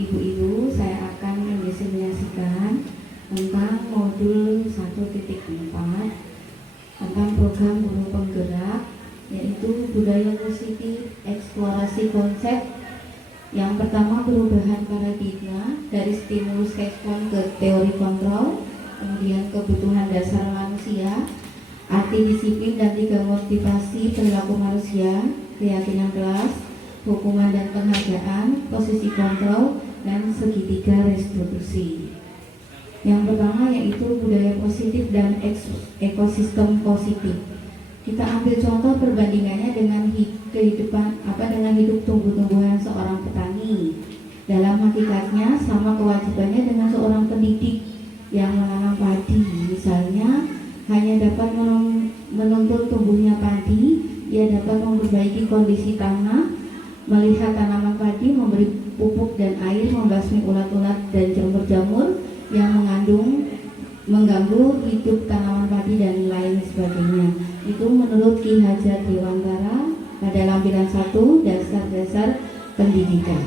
Ibu-ibu, saya akan mendiseminasikan tentang modul 1.4 tentang program guru penggerak, yaitu budaya positif, eksplorasi konsep. Yang pertama, perubahan paradigma dari stimulus respon ke teori kontrol, kemudian kebutuhan dasar manusia, arti disiplin dan 3 motivasi perilaku manusia, keyakinan kelas, hukuman dan penghargaan, posisi kontrol, dan segitiga restitusi. Yang pertama yaitu budaya positif dan ekosistem positif. Kita ambil contoh perbandingannya dengan dengan hidup tumbuh-tumbuhan seorang petani. Dalam hakikatnya sama kewajibannya dengan seorang pendidik yang menanam padi. Misalnya hanya dapat menuntun tumbuhnya padi, ia dapat memperbaiki kondisi tanah, melihat tanaman padi, memberi pupuk dan air, membasmi ulat-ulat dan jamur-jamur yang mengganggu hidup tanaman padi dan lain sebagainya. Itu menurut Ki Hajar Dewantara pada lampiran 1 dasar-dasar pendidikan.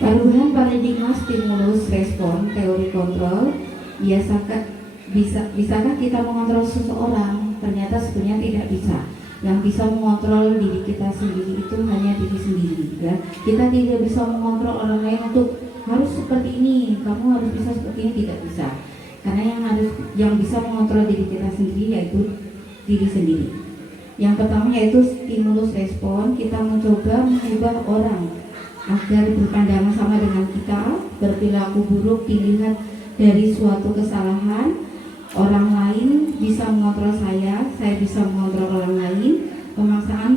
Perubahan paradigma stimulus respon teori kontrol. Bisakah kita mengontrol seseorang? Ternyata sebenarnya tidak bisa. Yang bisa mengontrol diri kita sendiri itu hanya diri sendiri, ya. Kita tidak bisa mengontrol orang lain untuk harus seperti ini, kamu harus bisa seperti ini, tidak bisa. Karena yang bisa mengontrol diri kita sendiri yaitu diri sendiri. Yang pertama yaitu stimulus respon. Kita mencoba mengubah orang agar berpandangan sama dengan kita, berperilaku buruk dilihat dari suatu kesalahan. Orang lain bisa mengontrol saya bisa mengontrol orang lain. Pemaksaan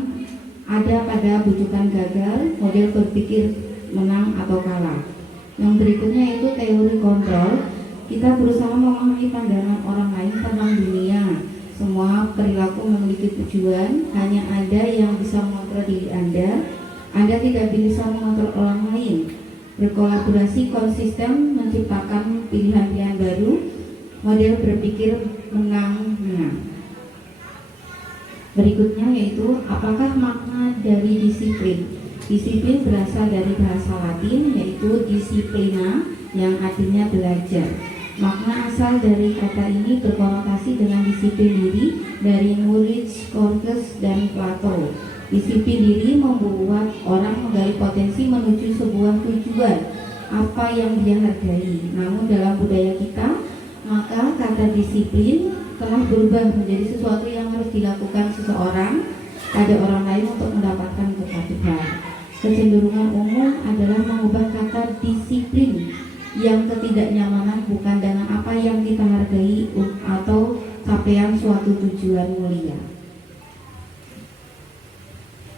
ada pada bujukan gagal, model berpikir menang atau kalah. Yang berikutnya itu teori kontrol. Kita berusaha memahami pandangan orang lain tentang dunia. Semua perilaku memiliki tujuan, hanya Anda yang bisa mengontrol diri Anda. Anda tidak bisa mengontrol orang lain. Berkolaborasi konsisten menciptakan pilihan-pilihan baru. Model berpikir menang-menang. Berikutnya yaitu apakah makna dari disiplin? Disiplin berasal dari bahasa Latin yaitu disciplina yang artinya belajar. Makna asal dari kata ini berkonotasi dengan disiplin diri dari murid Gorgias dan Plato. Disiplin diri membuat orang menggali potensi menuju sebuah tujuan apa yang dia hargai. Namun dalam budaya kita, maka kata disiplin telah berubah menjadi sesuatu yang harus dilakukan seseorang pada orang lain untuk mendapatkan kepatuhan. Kecenderungan umum adalah mengubah kata disiplin yang ketidaknyamanan bukan dengan apa yang kita hargai atau capaian suatu tujuan mulia.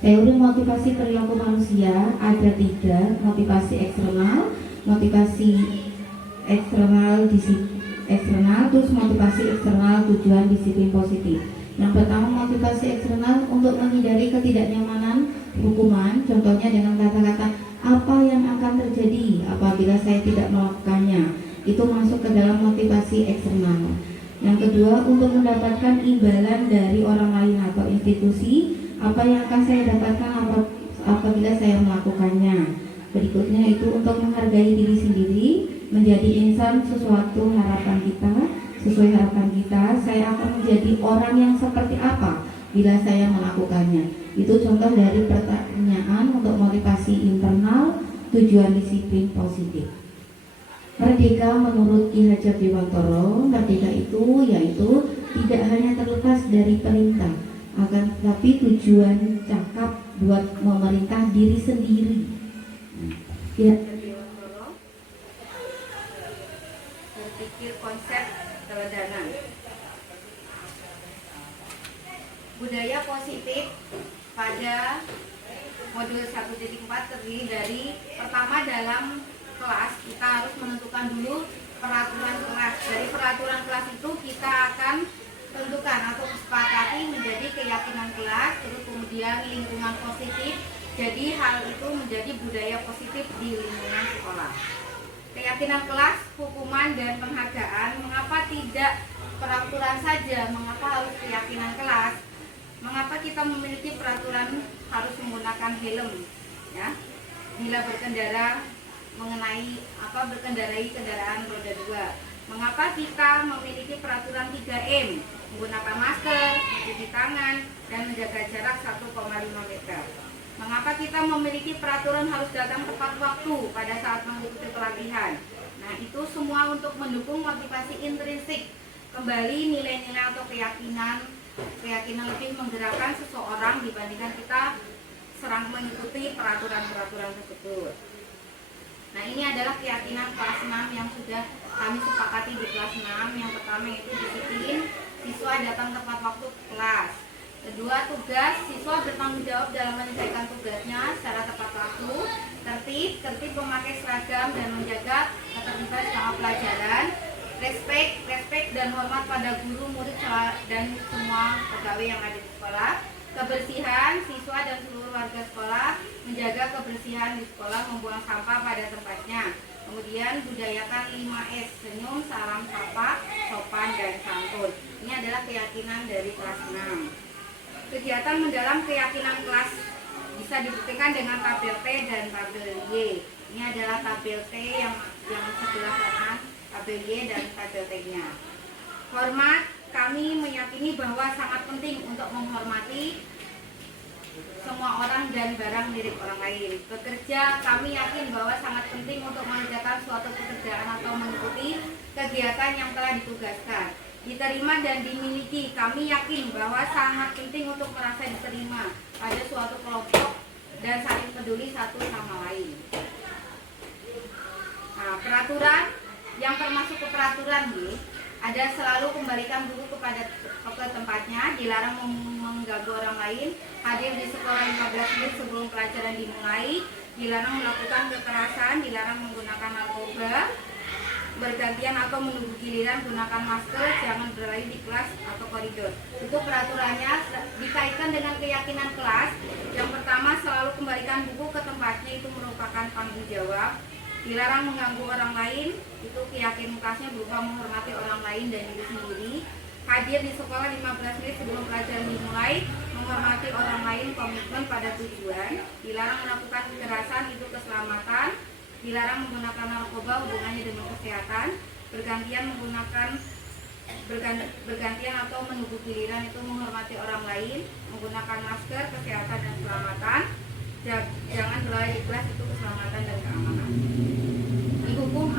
Teori motivasi perilaku manusia ada 3: motivasi eksternal, motivasi eksternal, terus motivasi eksternal tujuan disiplin positif. Yang pertama motivasi eksternal untuk menghindari ketidaknyamanan hukuman, contohnya dengan kata-kata apa yang akan terjadi apabila saya tidak melakukannya, itu masuk ke dalam motivasi eksternal. Yang kedua untuk mendapatkan imbalan dari orang lain atau institusi, apa yang akan saya dapatkan apabila saya melakukannya. Berikutnya itu untuk menghargai diri sendiri, menjadi insan sesuatu harapan kita, sesuai harapan kita, saya akan menjadi orang yang seperti apa bila saya melakukannya. Itu contoh dari pertanyaan untuk motivasi internal, tujuan disiplin positif. Merdeka menurut Ki Hajar Dewantara, merdeka itu yaitu tidak hanya terlepas dari perintah, akan tetapi tujuan cakap buat memerintah diri sendiri. Ki Hajar Dewantara berpikir konsep teladanan. Budaya positif pada modul 1.4 terdiri dari pertama dalam kelas kita harus menentukan dulu peraturan kelas. Dari peraturan kelas itu kita akan tentukan atau sepakati menjadi keyakinan kelas, terus kemudian lingkungan positif. Jadi hal itu menjadi budaya positif di lingkungan sekolah. Keyakinan kelas, hukuman dan penghargaan. Mengapa tidak peraturan saja? Mengapa harus keyakinan kelas? Mengapa kita memiliki peraturan harus menggunakan helm? Ya. bila berkendarai kendaraan roda 2. Mengapa kita memiliki peraturan 3M, menggunakan masker, mencuci tangan, dan menjaga jarak 1,5 meter? Mengapa kita memiliki peraturan harus datang tepat waktu pada saat mengikuti pelatihan? Nah, itu semua untuk mendukung motivasi intrinsik, kembali nilai-nilai atau keyakinan lebih menggerakkan seseorang dibandingkan kita serang mengikuti peraturan-peraturan tersebut. Nah, ini adalah keyakinan kelas 6 yang sudah kami sepakati di kelas 6. Yang pertama itu disiplin, siswa datang tepat waktu ke kelas. Kedua, tugas, siswa bertanggung jawab dalam menyelesaikan tugasnya secara tepat waktu. Tertib memakai seragam dan menjaga ketertiban selama pelajaran. Respek dan hormat pada guru, murid, dan semua pegawai yang ada di sekolah. Kebersihan, siswa dan seluruh warga sekolah menjaga kebersihan di sekolah, membuang sampah pada tempatnya. Kemudian budayakan 5S, senyum, salam sapa, sopan, dan santun. Ini adalah keyakinan dari kelas 6. Kegiatan mendalam keyakinan kelas bisa dibuktikan dengan tabel T dan tabel Y. Ini adalah tabel T yang sebelah kanan, tabel Y dan tabel T-nya. Hormat, kami meyakini bahwa sangat penting untuk menghormati semua orang dan barang milik orang lain. Bekerja, kami yakin bahwa sangat penting untuk mengerjakan suatu pekerjaan atau mengikuti kegiatan yang telah ditugaskan. Diterima dan dimiliki, kami yakin bahwa sangat penting untuk merasa diterima pada suatu kelompok dan saling peduli satu sama lain. Nah, peraturan yang termasuk ke peraturan ada selalu kembalikan buku ke tempatnya, dilarang mengganggu orang lain, hadir di sekolah 15 menit sebelum pelajaran dimulai, dilarang melakukan kekerasan, dilarang menggunakan narkoba, bergantian atau menunggu giliran, gunakan masker, jangan berlari di kelas atau koridor. Itu peraturannya dikaitkan dengan keyakinan kelas. Yang pertama, selalu kembalikan buku ke tempatnya, itu merupakan tanggung jawab. Dilarang mengganggu orang lain, itu keyakinan kelasnya berupa menghormati orang lain dan diri sendiri. Hadir di sekolah 15 menit sebelum pelajaran dimulai, menghormati orang lain, komitmen pada tujuan. Dilarang melakukan kekerasan, itu keselamatan. Dilarang menggunakan narkoba, hubungannya dengan kesehatan. Bergantian atau menunggu giliran, itu menghormati orang lain. Menggunakan masker, kesehatan dan keselamatan. Jangan berlari di kelas, itu keselamatan dan keamanan. Dihukum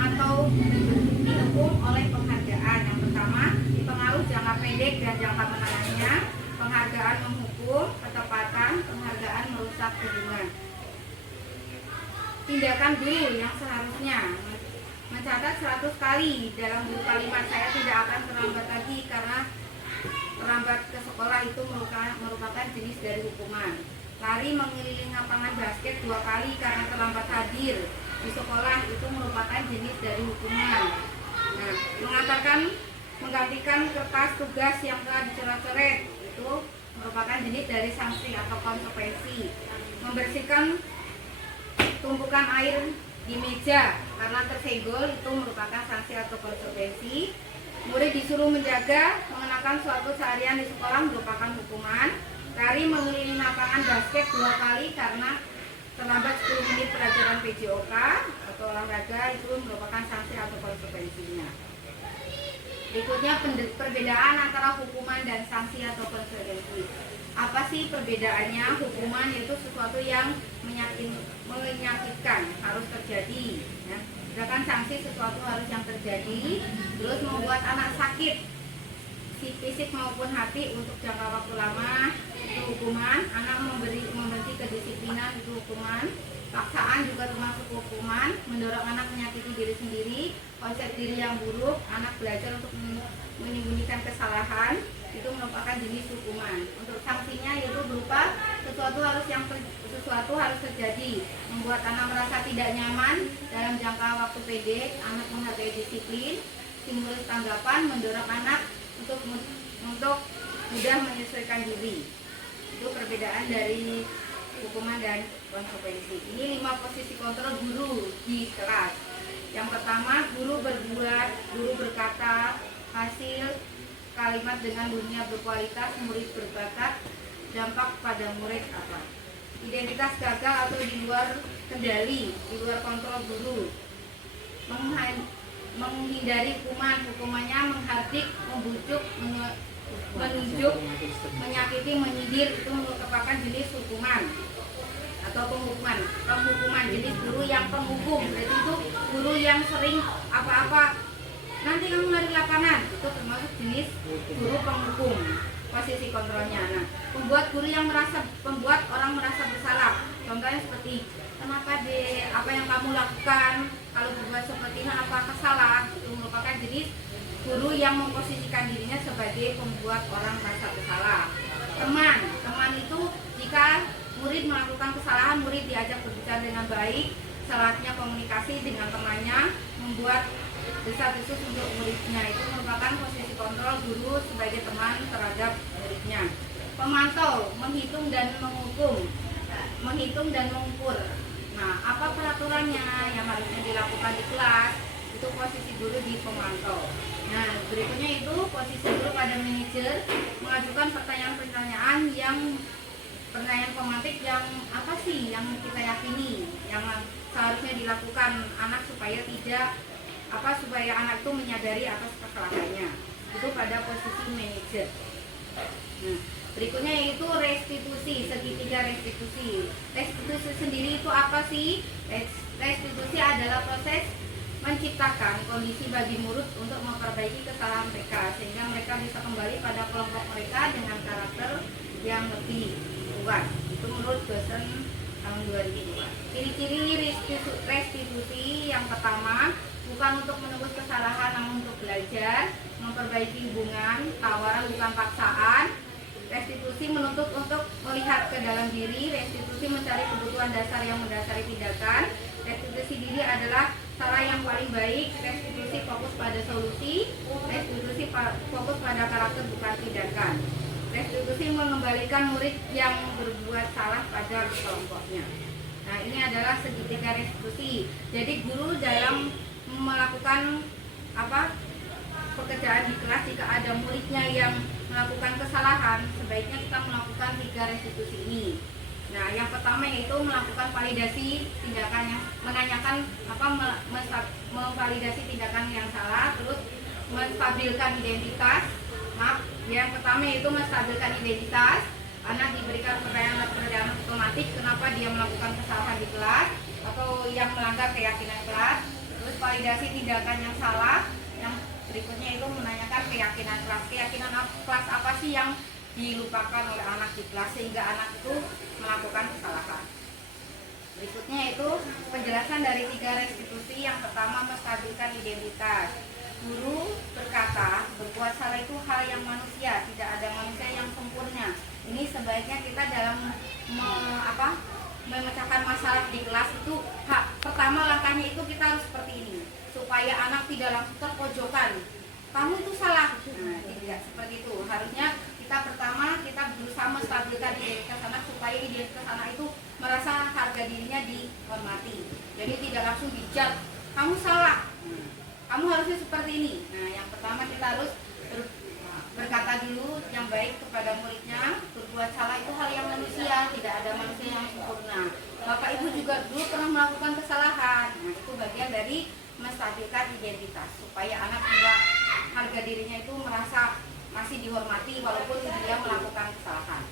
oleh penghargaan. Yang pertama, pengaruh jangka pendek dan jangka menengahnya. Penghargaan menghukum, ketepatan, penghargaan merusak hubungan. Tindakan guru yang seharusnya mencatat 100 kali dalam buku kalimat, saya tidak akan terlambat lagi, karena terlambat ke sekolah itu merupakan jenis dari hukuman. Lari mengelilingi lapangan basket 2 kali karena terlambat hadir di sekolah, itu merupakan jenis dari hukuman. Nah, menggantikan kertas tugas yang telah dicoret-coret, itu merupakan jenis dari sanksi atau konsekuensi. Membersihkan tumpukan air di meja karena tersenggol, itu merupakan sanksi atau konsekuensi. Murid disuruh menjaga mengenakan suatu seharian di sekolah, merupakan hukuman. Lari mengelilingi lapangan basket 2 kali karena terlambat 10 menit pelajaran PJOK atau olahraga, itu merupakan sanksi atau konsekuensinya. Berikutnya perbedaan antara hukuman dan sanksi atau konsekuensi. Apa sih perbedaannya? Hukuman itu sesuatu yang menyakitkan, harus terjadi, ya. Sedangkan sanksi sesuatu harus yang terjadi, terus membuat anak sakit, fisik maupun hati untuk jangka waktu lama, itu hukuman. Anak membenci kedisiplinan, itu hukuman. Paksaan juga termasuk hukuman. Mendorong anak menyakiti diri sendiri, konsep diri yang buruk, anak belajar untuk menyembunyikan kesalahan, itu merupakan jenis hukuman. Untuk sanksinya yaitu berupa sesuatu harus terjadi, membuat anak merasa tidak nyaman dalam jangka waktu pendek, anak menghargai disiplin, stimulus tanggapan, mendorong anak untuk mudah menyesuaikan diri. Itu perbedaan dari hukuman dan konsekuensi. Ini 5 posisi kontrol guru di kelas. Yang pertama, guru berbuat, guru berkata, hasil kalimat dengan dunia berkualitas, murid berbakat, dampak pada murid apa. identitas gagal atau di luar kendali, di luar kontrol guru, menghindari hukumannya menghardik, membujuk, menunjuk, menyakiti, menyindir, itu merupakan jenis hukuman atau penghukuman jenis guru yang penghukum. Berarti itu guru yang sering apa-apa nanti kamu lari lapangan, itu termasuk jenis guru penghukum. Posisi kontrolnya, nah, membuat orang merasa bersalah. Contohnya seperti, kenapa deh, apa yang kamu lakukan, kalau berbuat seperti ini apakah salah? Itu merupakan jenis guru yang memposisikan dirinya sebagai pembuat orang merasa bersalah. Teman itu jika murid melakukan kesalahan, murid diajak berbicara dengan baik, salatnya komunikasi dengan temannya, membuat desas-desus untuk muridnya, itu merupakan posisi kontrol guru sebagai teman terhadap muridnya. Pemantau, menghitung dan mengukur. Nah, apa peraturannya yang harusnya dilakukan di kelas, itu posisi guru di pemantau. Nah, berikutnya itu posisi guru pada manajer, mengajukan pertanyaan pemantik yang apa sih yang kita yakini, yang seharusnya dilakukan anak supaya anak itu menyadari atas kesalahannya. Itu pada posisi manajer. Nah, berikutnya yaitu restitusi, segitiga restitusi. Restitusi sendiri itu apa sih? Restitusi adalah proses menciptakan kondisi bagi murid untuk memperbaiki kesalahan mereka, sehingga mereka bisa kembali pada kelompok mereka dengan karakter yang lebih kuat. Itu menurut dosen tahun 2002. Ciri-ciri restitusi yang pertama, bukan untuk menebus kesalahan namun untuk belajar, memperbaiki hubungan, tawaran bukan paksaan. Restitusi menuntut untuk melihat ke dalam diri, restitusi mencari kebutuhan dasar yang mendasari tindakan. Restitusi diri adalah cara yang paling baik. Restitusi fokus pada solusi, restitusi fokus pada karakter bukan tindakan. Restitusi mengembalikan murid yang berbuat salah pada kelompoknya. Nah, ini adalah segitiga restitusi. Jadi guru dalam melakukan pekerjaan di kelas, jika ada muridnya yang melakukan kesalahan, sebaiknya kita melakukan 3 restitusi ini. Nah, yang pertama yaitu melakukan validasi tindakan yang memvalidasi tindakan yang salah, terus menstabilkan identitas. Yang pertama yaitu menstabilkan identitas. Anak diberikan pertanyaan otomatis kenapa dia melakukan kesalahan di kelas atau yang melanggar keyakinan kelas. Terus validasi tindakan yang salah. Yang berikutnya itu menanyakan keyakinan kelas. Keyakinan kelas apa sih yang dilupakan oleh anak di kelas sehingga anak itu melakukan kesalahan. Berikutnya itu penjelasan dari 3 restitusi. Yang pertama, menstabilkan identitas. Guru berkata, berbuat salah itu hal yang manusia, tidak ada manusia yang sempurna. Ini sebaiknya kita dalam memecahkan masalah di kelas itu, pertama langkahnya itu kita harus seperti ini, supaya anak tidak langsung terpojokan. Kamu itu salah. Nah, tidak seperti itu. Harusnya kita berusaha menstabilkan identitas anak supaya identitas anak itu merasa harga dirinya dihormati. Jadi tidak langsung dijat, kamu salah. Kamu harusnya seperti ini. Nah, yang pertama kita harus berkata dulu yang baik kepada muridnya. Berbuat salah itu hal yang manusia, tidak ada manusia yang sempurna. Bapak Ibu juga dulu pernah melakukan kesalahan. Nah, itu bagian dari menstabilkan identitas supaya anak tidak harga dirinya itu merasa masih dihormati walaupun dia melakukan kesalahan.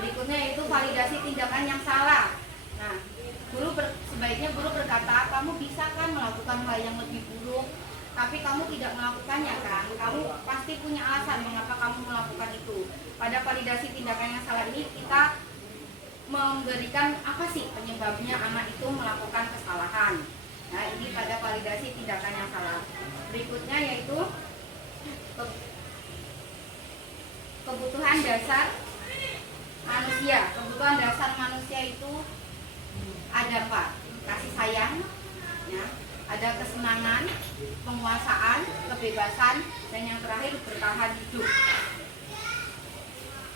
Berikutnya itu validasi tindakan yang salah. Nah, sebaiknya guru berkata, kamu bisa kan melakukan hal yang lebih buruk, tapi kamu tidak melakukannya kan? Kamu pasti punya alasan mengapa kamu melakukan itu. Pada validasi tindakan yang salah ini kita memberikan apa sih penyebabnya anak itu melakukan kesalahan. Nah, ini pada validasi tindakan yang salah. Berikutnya yaitu kebutuhan dasar manusia. Kebutuhan dasar manusia itu ada 4. Kasih sayang, ya, ada kesenangan, penguasaan, kebebasan, dan yang terakhir bertahan hidup.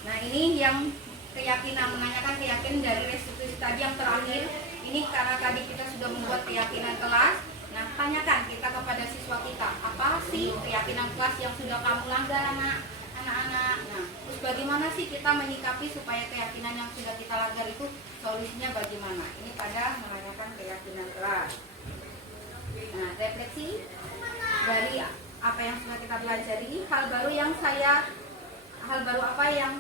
Nah, ini yang menanyakan keyakinan dari restitusi tadi yang terakhir. Ini karena tadi kita sudah membuat keyakinan kelas. Nah, tanyakan kita kepada siswa kita, apa sih keyakinan kelas yang sudah kamu langgar anak-anak? Nah, terus bagaimana sih kita menyikapi supaya keyakinan yang sudah kita langgar itu solusinya bagaimana? Ini pada menanyakan keyakinan kelas. Nah, refleksi dari apa yang sudah kita pelajari, hal baru apa yang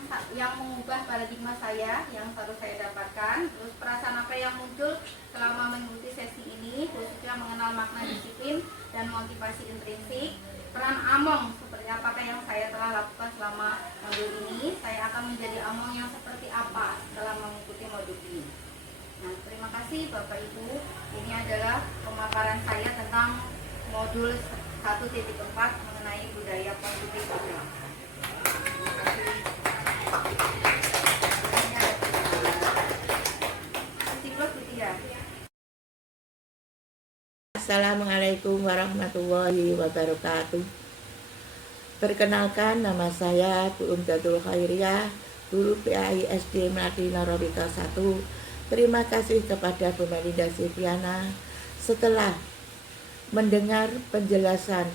mengubah paradigma saya yang harus saya dapatkan, terus perasaan apa yang muncul selama mengikuti sesi ini, khususnya mengenal makna disiplin dan motivasi intrinsik, peran Among seperti apakah yang saya telah lakukan selama modul ini, saya akan menjadi Among yang seperti apa setelah mengikuti modul ini. Nah, terima kasih Bapak Ibu. Ini adalah pemaparan saya tentang modul 1.4 mengenai budaya positif akhlak. Assalamualaikum warahmatullahi wabarakatuh. Perkenalkan, nama saya Bu Umdatul Khairiyah, guru PAI SD Melati Narawita 1. Terima kasih kepada Bu Melinda Silviana. Setelah mendengar penjelasan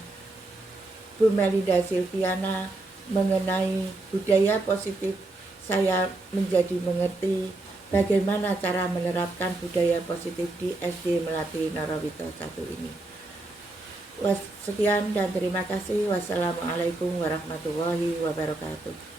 Bu Melinda Silviana mengenai budaya positif, saya menjadi mengerti bagaimana cara menerapkan budaya positif di SD Melati Narawita 1 ini. Sekian dan terima kasih. Wassalamualaikum warahmatullahi wabarakatuh.